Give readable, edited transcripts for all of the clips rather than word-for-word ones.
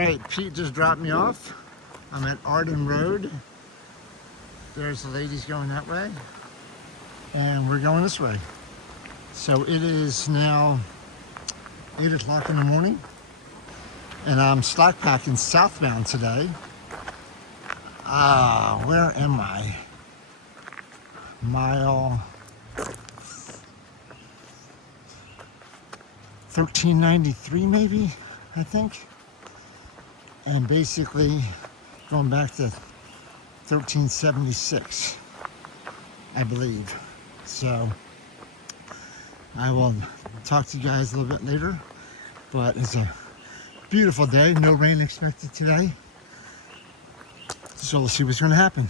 Alright, Pete just dropped me off. I'm at Arden Rd. There's the ladies going that way. And we're going this way. So it is now 8 o'clock in the morning. And I'm slackpacking southbound today. Where am I? Mile 1393 maybe, I think. And basically going back to 1376, I believe. So I will talk to you guys a little bit later, but it's a beautiful day. No rain expected today. So we'll see what's going to happen.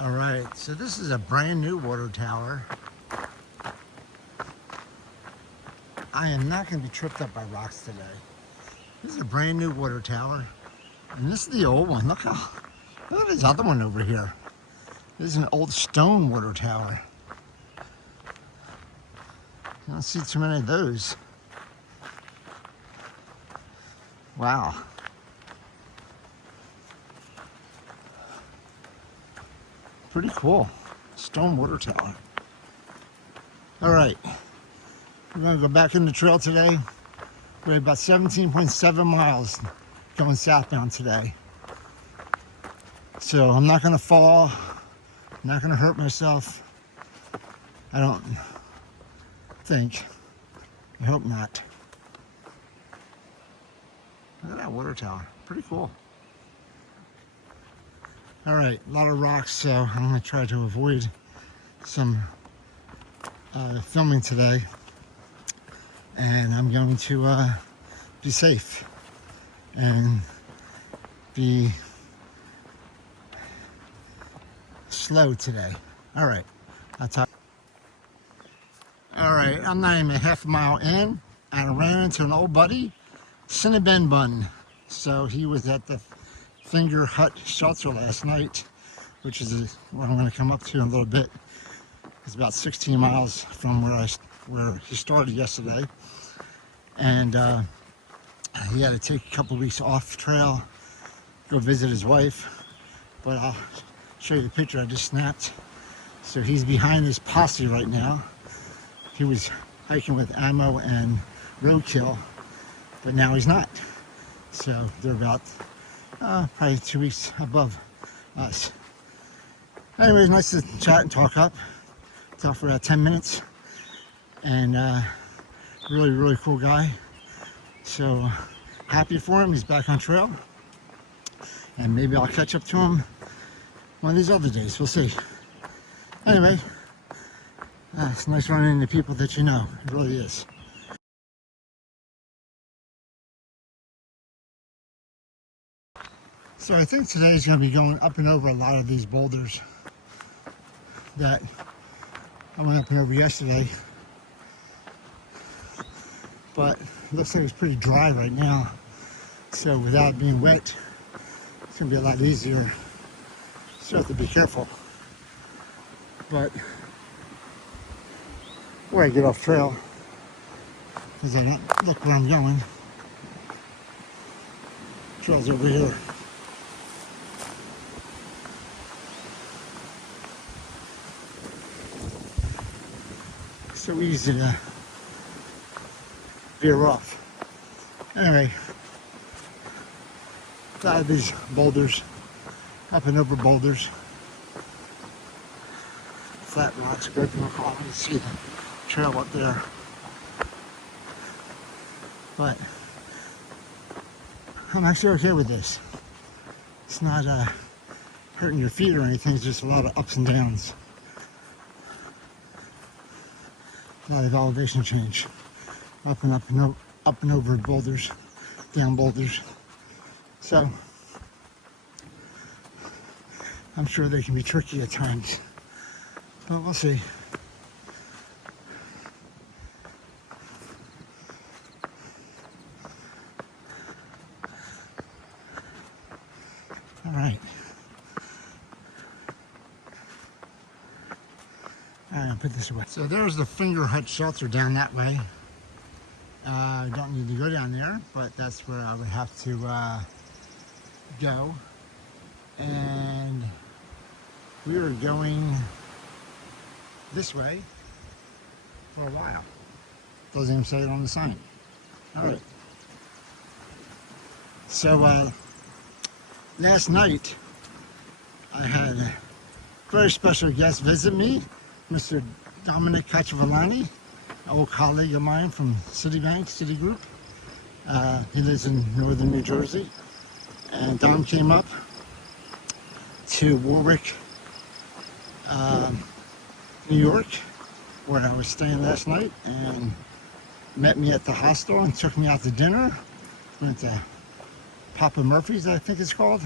All right, so this is a brand new water tower. I am not going to be tripped up by rocks today. This is a brand new water tower. And this is the old one. Look at this other one over here. This is an old stone water tower. I don't see too many of those. Wow. Pretty cool. Stone water tower. All right. We're going to go back in the trail today. We're about 17.7 miles going southbound today. So I'm not going to fall. I'm not going to hurt myself. I don't think. I hope not. Look at that water tower. Pretty cool. All right, a lot of rocks, so I'm going to try to avoid some filming today. And I'm going to be safe and be slow today. All right, I'll talk. All right, I'm not even a half a mile in, and I ran into an old buddy, Cinnabon Bun. So he was at the Finger Hut shelter last night, which is where I'm going to come up to in a little bit. It's about 16 miles from where he started yesterday. And he had to take a couple weeks off trail, go visit his wife. But I'll show you the picture I just snapped. So he's behind this posse right now. He was hiking with ammo and roadkill, but now he's not. So they're about probably 2 weeks above us. Anyways, nice to chat and talk for about 10 minutes. And really cool guy. So happy for him. He's back on trail. And maybe I'll catch up to him one of these other days. We'll see. Anyway, it's nice running into people that you know. It really is. So I think today is going to be going up and over a lot of these boulders that I went up and over yesterday. But it looks like it's pretty dry right now. So without being wet, it's going to be a lot easier. So I have to be careful. But before I get off trail, because I don't look where I'm going, trail's over here. So easy to veer off. Anyway, a lot of these boulders, up and over boulders, flat rocks breaking across. You see the trail up there. But I'm actually okay with this. It's not hurting your feet or anything, it's just a lot of ups and downs. A lot of elevation change. Up and over boulders, down boulders. So I'm sure they can be tricky at times, but we'll see. All right. I'll put this away. So there's the Finger Hut shelter down that way. I don't need to go down there, but that's where I would have to go. And we were going this way for a while. Doesn't even say it on the sign. All right. So last night I had a very special guest visit me, Mr. Dominic Cacciavellani, an old colleague of mine from Citigroup. He lives in northern New Jersey. And Dom came up to Warwick, New York, where I was staying last night, and met me at the hostel and took me out to dinner. Went to Papa Murphy's, I think it's called,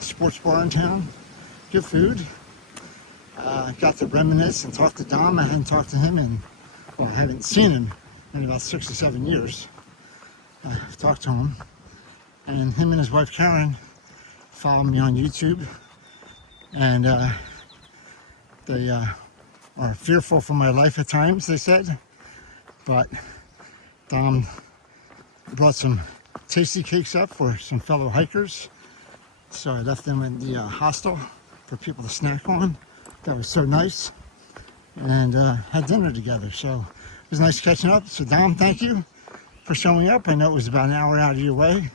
sports bar in town. Good food. Got to reminisce and talk to Dom. I hadn't talked to him I haven't seen him in about 6 or 7 years. I've talked to him. And him and his wife Karen follow me on YouTube. And they are fearful for my life at times, they said. But Dom brought some tasty cakes up for some fellow hikers. So I left them in the hostel for people to snack on. That was so nice. And had dinner together. So it was nice catching up. So Dom, thank you for showing up. I know it was about an hour out of your way.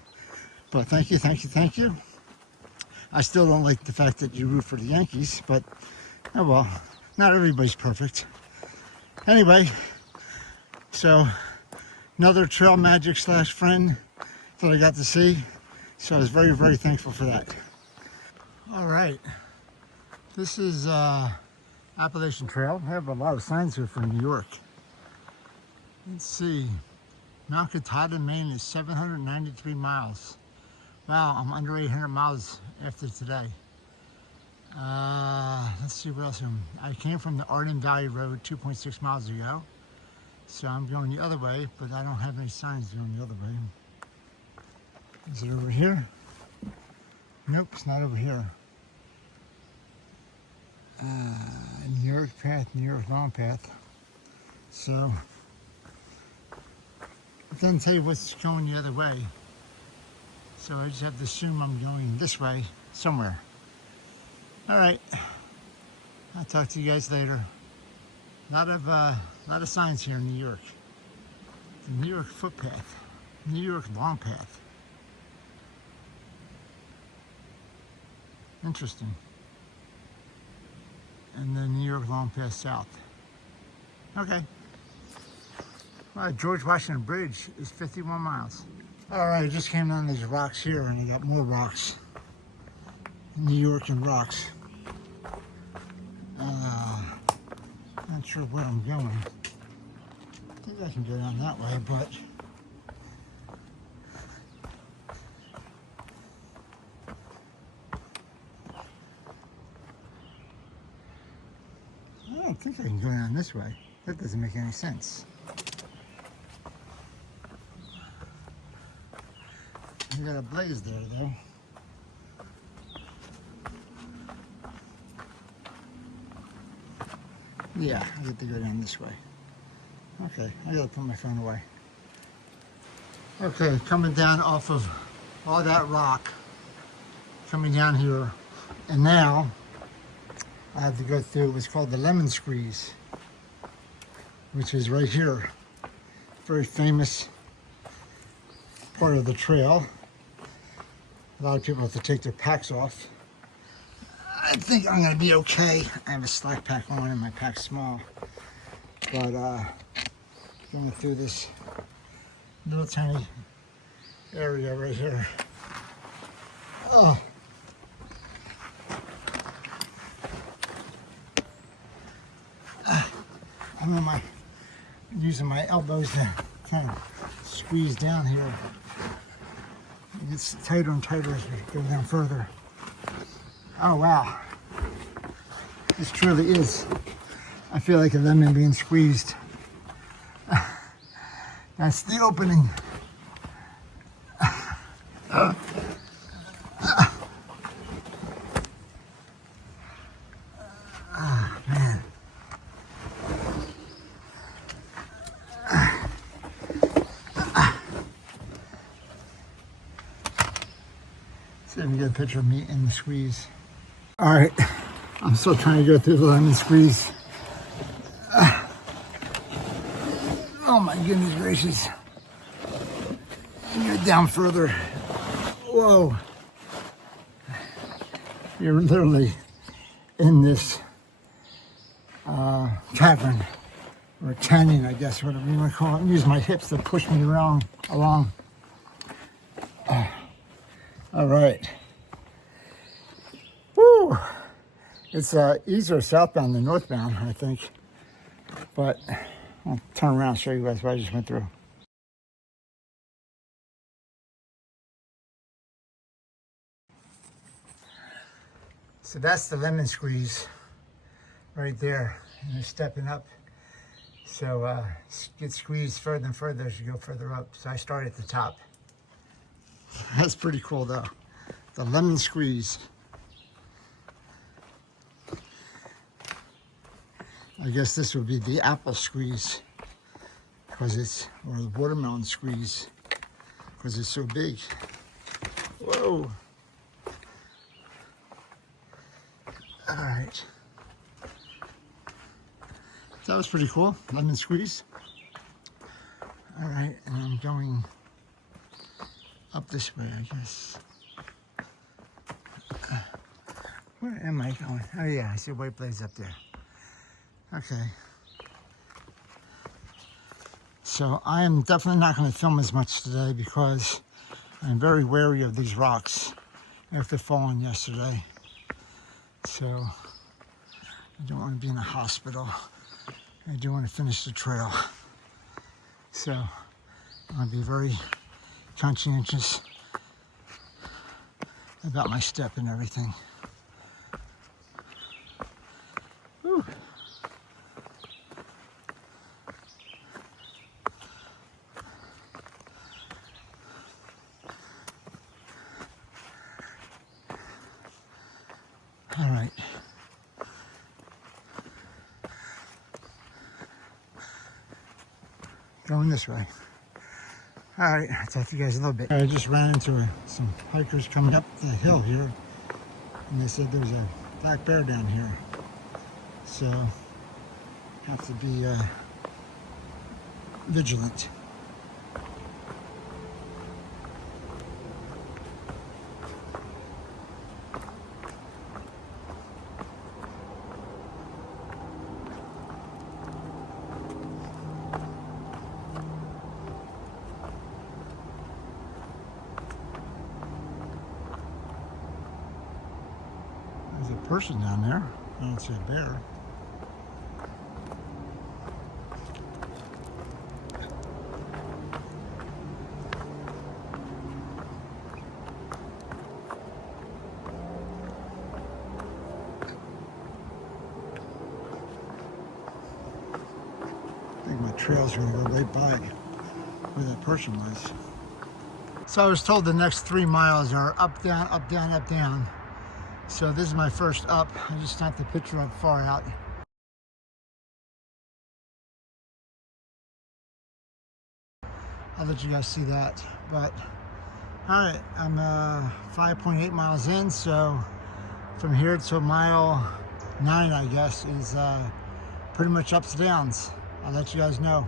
But thank you, thank you, thank you. I still don't like the fact that you root for the Yankees. But, oh well, not everybody's perfect. Anyway, so another trail magic / friend that I got to see. So I was very, very thankful for that. All right. This is Appalachian Trail. I have a lot of signs here for New York. Let's see. Mount Katahdin, Maine is 793 miles. Wow, I'm under 800 miles after today. Let's see what else. I came from the Arden Valley Road 2.6 miles ago. So I'm going the other way, but I don't have any signs going the other way. Is it over here? Nope, it's not over here. New York path, New York long path. So it doesn't tell you what's going the other way. So I just have to assume I'm going this way somewhere. All right, I'll talk to you guys later. A lot of signs here in New York. The New York footpath, New York long path. Interesting. And then New York long path south. Okay. Well, George Washington Bridge is 51 miles. All right, I just came down these rocks here and I got more rocks. New York and rocks. Not sure where I'm going. I think I can go down that way, but I don't think I can go down this way. That doesn't make any sense. You got a blaze there, though. Yeah, I get to go down this way. Okay, I gotta put my phone away. Okay, coming down off of all that rock, coming down here, and now I have to go through what's called the lemon squeeze, which is right here. Very famous part of the trail. A lot of people have to take their packs off. I think I'm gonna be okay. I have a Slackpack on and my pack's small. But going through this little tiny area right here. Oh. I'm using my elbows to kind of squeeze down here. It gets tighter and tighter as we go down further. Oh wow, this truly is, I feel like a lemon being squeezed. That's the opening. Man. See if we can get a picture of me in the squeeze. All right, I'm still trying to go through the lemon squeeze. Oh my goodness gracious. And you're down further. Whoa. You're literally in this cavern, or canyon, I guess, whatever you want to call it. Use my hips to push me around along. All right. Woo! It's east or southbound than northbound, I think. But I'll turn around and show you guys what I just went through. So that's the lemon squeeze right there. And you're stepping up. So get squeezed further and further as you go further up. So I start at the top. That's pretty cool though. The lemon squeeze. I guess this would be the apple squeeze, because it's, or the watermelon squeeze, because it's so big. Whoa. All right. That was pretty cool, lemon squeeze. All right, and I'm going up this way, I guess. Where am I going? Oh yeah, I see a white blaze up there. Okay. So I am definitely not going to film as much today because I'm very wary of these rocks after falling yesterday. So I don't want to be in a hospital. I do want to finish the trail. So I'm going to be very conscientious about my step and everything. Whew. All right. Going this way. All right, I'll talk to you guys a little bit. I just ran into some hikers coming up the hill here, and they said there's a black bear down here. So, have to be vigilant. There's a person down there. I don't see a bear. I think my trail's going to go right by where that person was. So I was told the next 3 miles are up, down, up, down, up, down. So this is my first up. I just snapped the picture up far out. I'll let you guys see that. But all right, I'm 5.8 miles in. So from here to mile 9, I guess, is pretty much ups and downs. I'll let you guys know.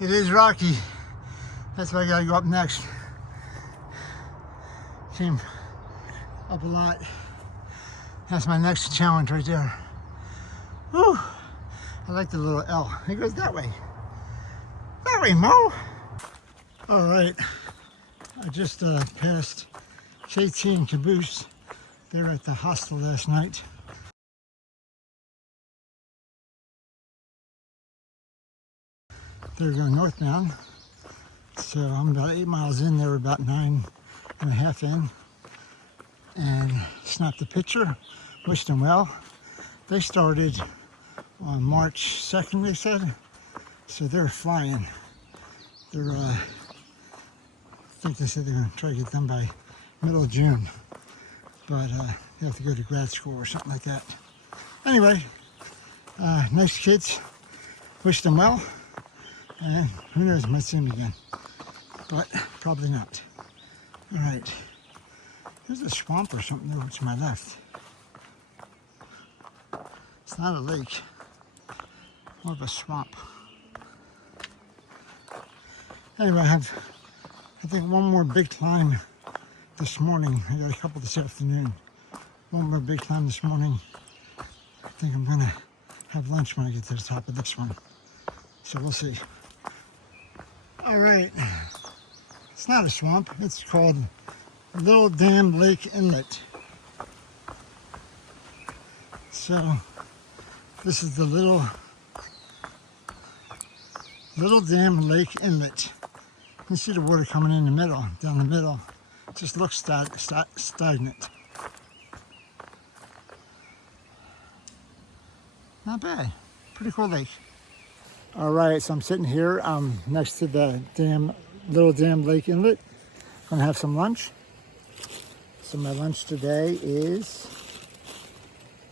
It is rocky. That's why I gotta go up next. Came up a lot. That's my next challenge right there. Whew. I like the little L. It goes that way. That way, Mo. All right. I just passed KT and Caboose. They were at the hostel last night. They're going northbound. So I'm about 8 miles in. They were about 9.5 in. And snapped the picture, wished them well. They started on March 2nd, they said. So they're flying. They're, I think they said they're going to try to get done by middle of June. But they have to go to grad school or something like that. Anyway, nice kids. Wish them well. And who knows, might see them again. But probably not. All right. There's a swamp or something over to my left. It's not a lake, more of a swamp. Anyway, I have, I think, one more big climb this morning. I got a couple this afternoon. One more big climb this morning. I think I'm gonna have lunch when I get to the top of this one. So we'll see. All right, it's not a swamp. It's called Little Dam Lake Inlet. So this is the Little Dam Lake Inlet. You see the water coming in the middle, down the middle. It just looks stagnant. Not bad. Pretty cool lake. All right, so I'm sitting here next to the Little Dam Lake Inlet. Gonna have some lunch. So my lunch today is,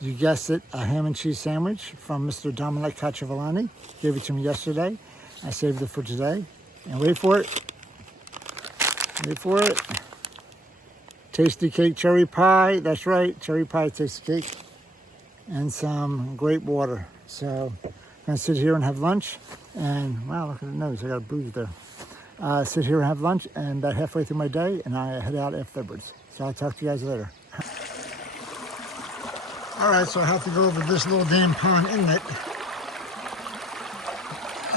you guessed it, a ham and cheese sandwich from Mr. Dominic Cacciavellani. Gave it to me yesterday. I saved it for today. And wait for it. Wait for it. Tasty cake cherry pie. That's right, cherry pie tasty cake. And some grape water. So I'm gonna sit here and have lunch. And wow, look at the nose, I got a bruise there. Sit here and have lunch, and about halfway through my day, and I head out afterwards. So I'll talk to you guys later. All right, so I have to go over this Little Dam Pond Inlet. I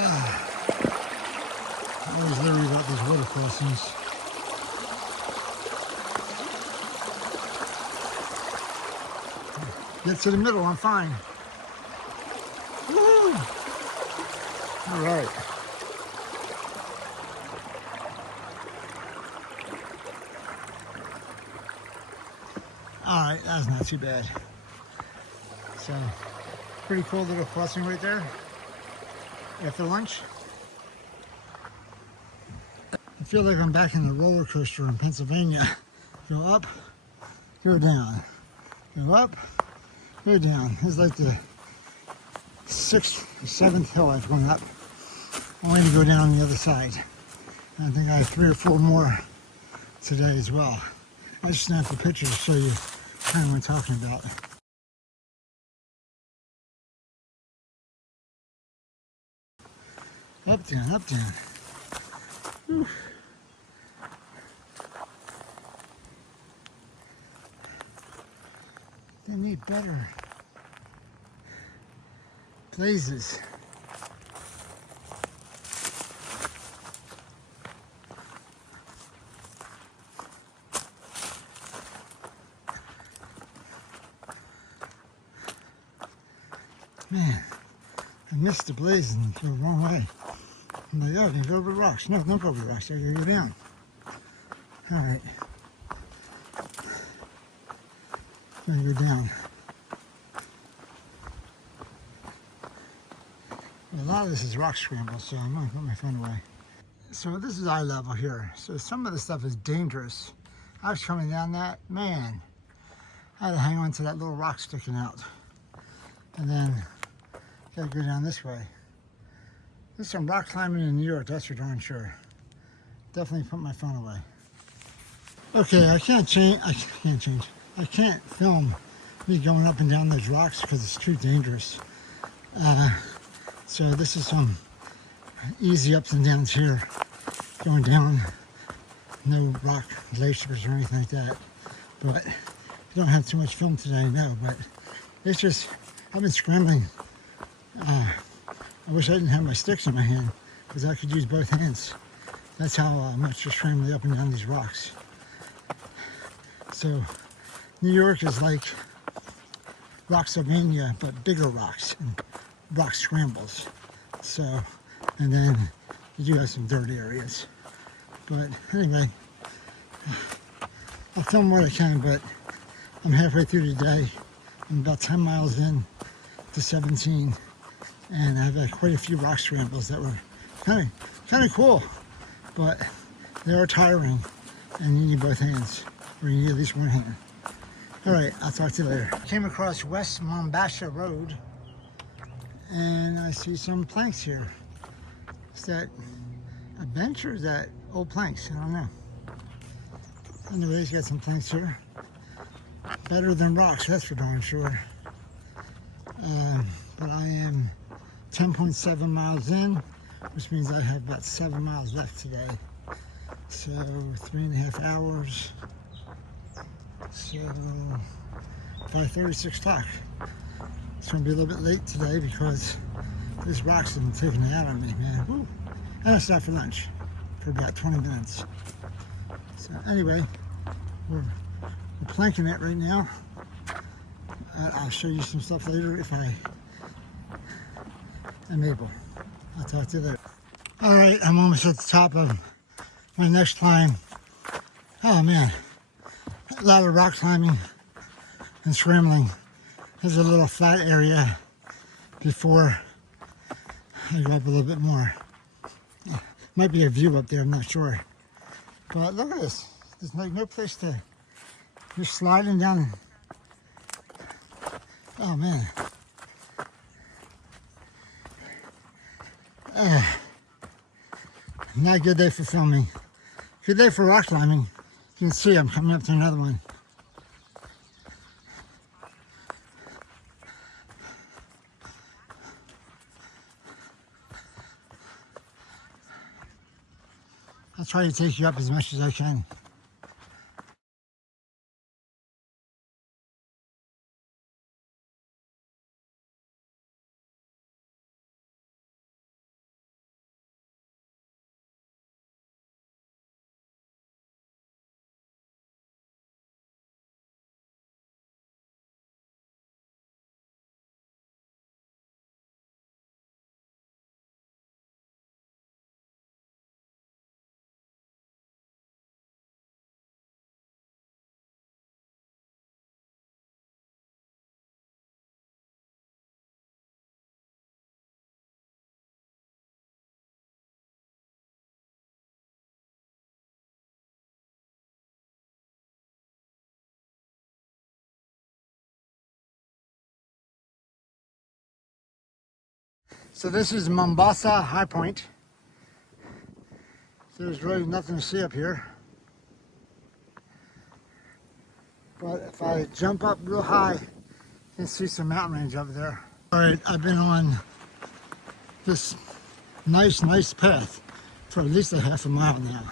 always leery about these water crossings. Get to the middle, I'm fine. Woo! All right. All right, that's not too bad. So, pretty cool little crossing right there after lunch. I feel like I'm back in the roller coaster in Pennsylvania. Go up, go down. Go up, go down. It's like the 6th or 7th hill I've gone up. I'm going to go down the other side. And I think I have 3 or 4 more today as well. I just snapped a picture to show you kind of what I'm talking about. Up, down, up, down. Whew. They need better blazes. Man, I missed the blaze and go the wrong way. I'm like, oh, you go over the rocks. No, don't go over the rocks. I gotta go down. All right. I'm gonna go down. A lot of this is rock scramble, so I'm gonna put my phone away. So this is eye level here. So some of the stuff is dangerous. I was coming down that, man, I had to hang on to that little rock sticking out. And then gotta go down this way. There's some rock climbing in New York, that's for darn sure. Definitely put my phone away. Okay, I can't film me going up and down those rocks because it's too dangerous. So this is some easy ups and downs here. Going down, no rock glaciers or anything like that. But I don't have too much film today, no, but it's just, I've been scrambling. I wish I didn't have my sticks in my hand because I could use both hands. That's how much you're scrambling up and down these rocks. So New York is like Rocksylvania, but bigger rocks and rock scrambles. So, and then you do have some dirt areas. But anyway, I'll film what I can, but I'm halfway through the day. I'm about 10 miles in to 17. And I've had quite a few rock scrambles that were kind of cool, but they are tiring, and you need both hands, or you need at least one hand. All right, I'll talk to you later. I came across West Mombasa Road, and I see some planks here. Is that a bench or is that old planks? I don't know. Anyways, got some planks here. Better than rocks, that's for darn sure. But I am 10.7 miles in, which means I have about 7 miles left today. So 3.5 hours. So 5:30, 6 o'clock. It's going to be a little bit late today because this rock's been taking it out on me, man. Woo. And I stopped for lunch for about 20 minutes. So anyway, we're planking it right now. I'll show you some stuff later if I am able. I'll talk to you later. All right, I'm almost at the top of my next climb. Oh man, a lot of rock climbing and scrambling. There's a little flat area before I go up a little bit more. Might be a view up there, I'm not sure. But look at this. There's like no place to, you're sliding down. Oh man. Not a good day for filming. Good day for rock climbing. You can see I'm coming up to another one. I'll try to take you up as much as I can. So this is Mombasa High Point. So there's really nothing to see up here. But if I jump up real high, you can see some mountain range over there. All right, I've been on this nice path for at least a half a mile now.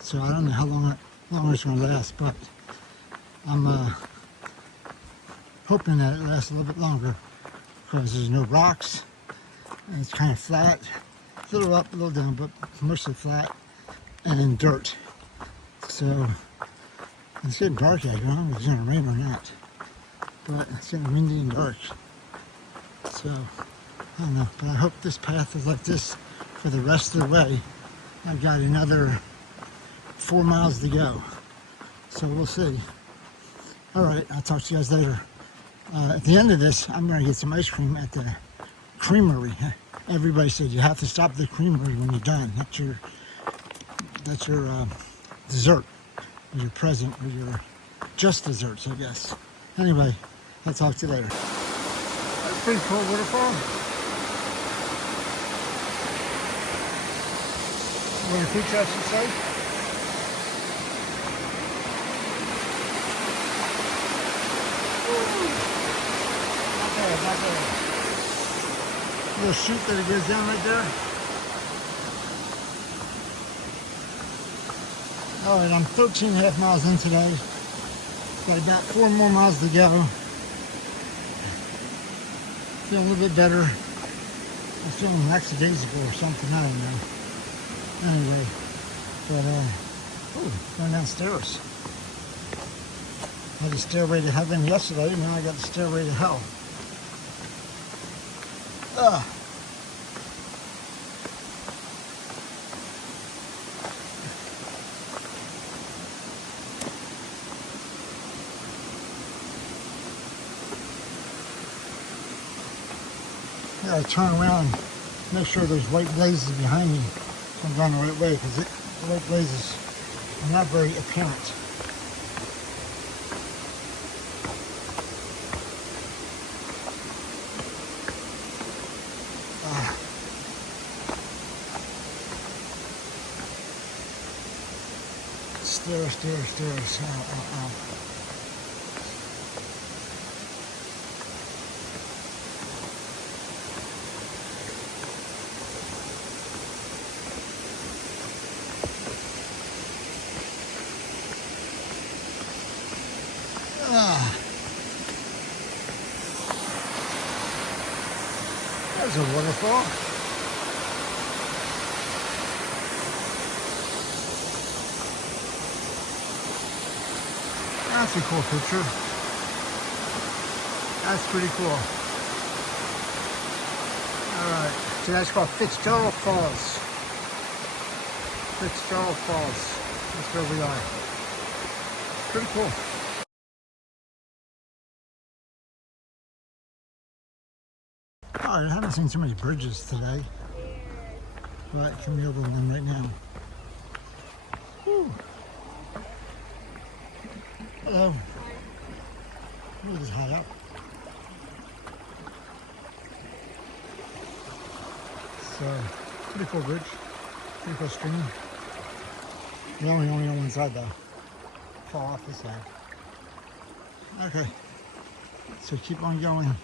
So I don't know how long it's gonna last, but I'm hoping that it lasts a little bit longer because there's no rocks. And it's kind of flat, a little up, a little down, but mostly flat, and then dirt. So it's getting dark out here. I don't know if it's going to rain or not, but it's getting windy and dark. So I don't know, but I hope this path is like this for the rest of the way. I've got another 4 miles to go, so we'll see. All right, I'll talk to you guys later. At the end of this, I'm going to get some ice cream at the creamery. Everybody said you have to stop at the creamery when you're done. That's your dessert, or your present, or your just desserts, I guess. Anyway, I'll talk to you later. That's a pretty cool waterfall. Or a feature, I should say. Not bad, not bad. Little chute that it goes down right there. All right, I'm 13.5 miles in today. Got about 4 more miles to go. Feel a little bit better. I'm feeling lackadaisical or something, I don't know. Anyway, but going downstairs. I had the stairway to heaven yesterday, and now I got the stairway to hell. I gotta turn around, make sure there's white blazes behind me so I'm going the right way, because the white blazes are not very apparent. Stairs. Oh. There's a waterfall. That's a cool picture. That's pretty cool. Alright, so that's called Fitzgerald Falls. Fitzgerald Falls. That's where we are. Pretty cool. Alright, I haven't seen so many bridges today. But can we over one right now? Whew. Hello. We'll just hide up. So, pretty cool bridge. Pretty cool stream. We're only on one side though. Fall off this side. Okay. So keep on going.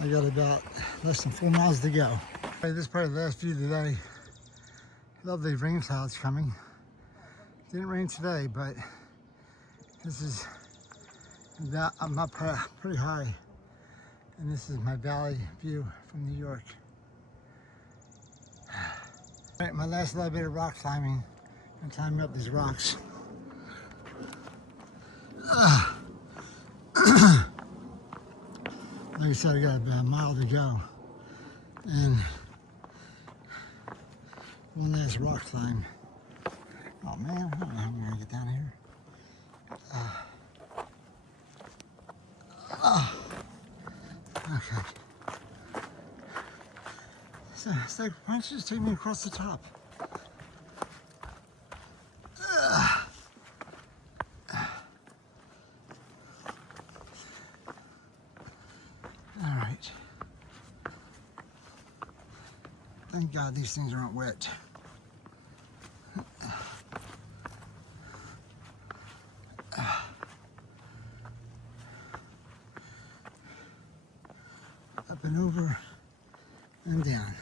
I got about less than 4 miles to go. This is probably the last view today. Lovely rain clouds coming. Didn't rain today, but this is about, I'm up pretty high, and this is my valley view from New York. All right, my last little bit of rock climbing. I'm climbing up these rocks. Like I said, I got about a mile to go, and one last rock climb. Oh man, I don't know how I'm gonna get down here. Okay. So it's like, why don't you just take me across the top? All right. Thank God these things aren't wet. Up and over and down.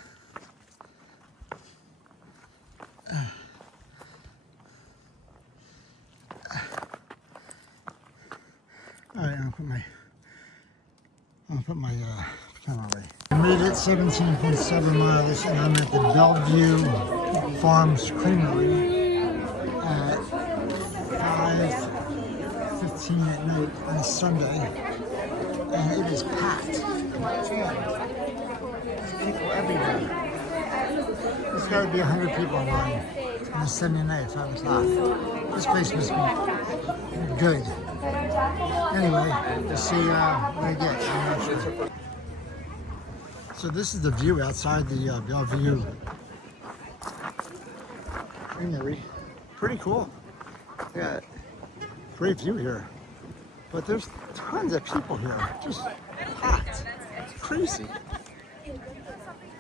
All right, I'll put my camera away. I made it 17.7 miles, and I'm at the Bellevue Farms Creamery at 5:15 at night on a Sunday, and it is packed. People everywhere. There's got to be 100 people in line on a Sunday night at 5 o'clock. This place must be good. Anyway, let's see what I get. I'm not sure. So this is the view outside the Bellevue Creamery. Pretty cool. Yeah, great view here. But there's tons of people here. Just packed. It's crazy.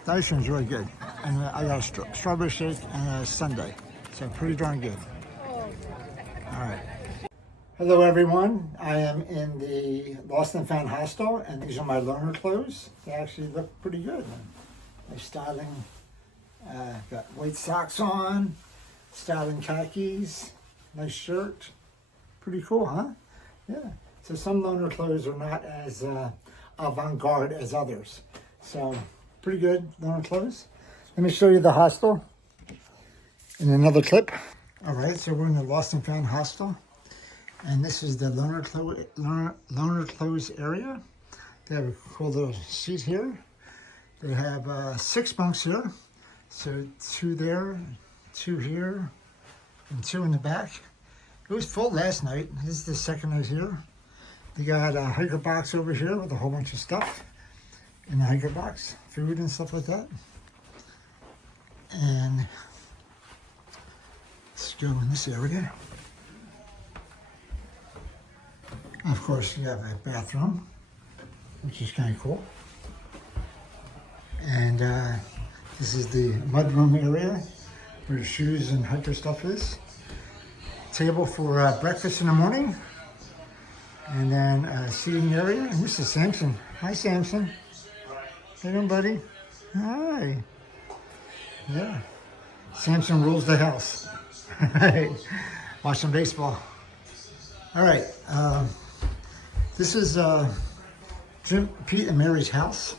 The ice cream's really good. And I got a strawberry shake and a sundae. So pretty darn good. All right. Hello everyone. I am in the Lost and Found Hostel, and these are my loaner clothes. They actually look pretty good. Nice styling. Got white socks on, styling khakis, nice shirt. Pretty cool, huh? Yeah. So some loaner clothes are not as avant-garde as others. So pretty good loaner clothes. Let me show you the hostel in another clip. All right, so we're in the Lost and Found Hostel. And this is the loaner clothes area. They have a cool little seat here. They have 6 bunks here. So 2 there, 2 here, and 2 in the back. It was full last night. This is the second night here. They got a hiker box over here with a whole bunch of stuff in the hiker box, food and stuff like that. And let's go in this area. Of course, you have a bathroom, which is kind of cool. And this is the mudroom area where the shoes and hiker stuff is. table for breakfast in the morning. And then a seating area. And this is Samson. Hi, Samson. Hey, doing, buddy? Hi. Yeah. Samson rules the house. Watch some baseball. All right. This is Jim, Pete, and Mary's house.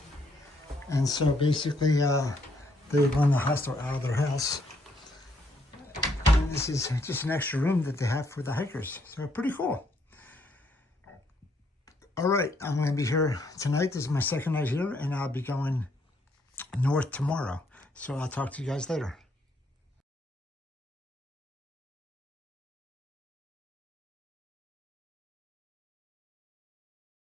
And so basically, they run the hostel out of their house. And this is just an extra room that they have for the hikers. So pretty cool. All right, I'm going to be here tonight. This is my second night here, and I'll be going north tomorrow. So I'll talk to you guys later.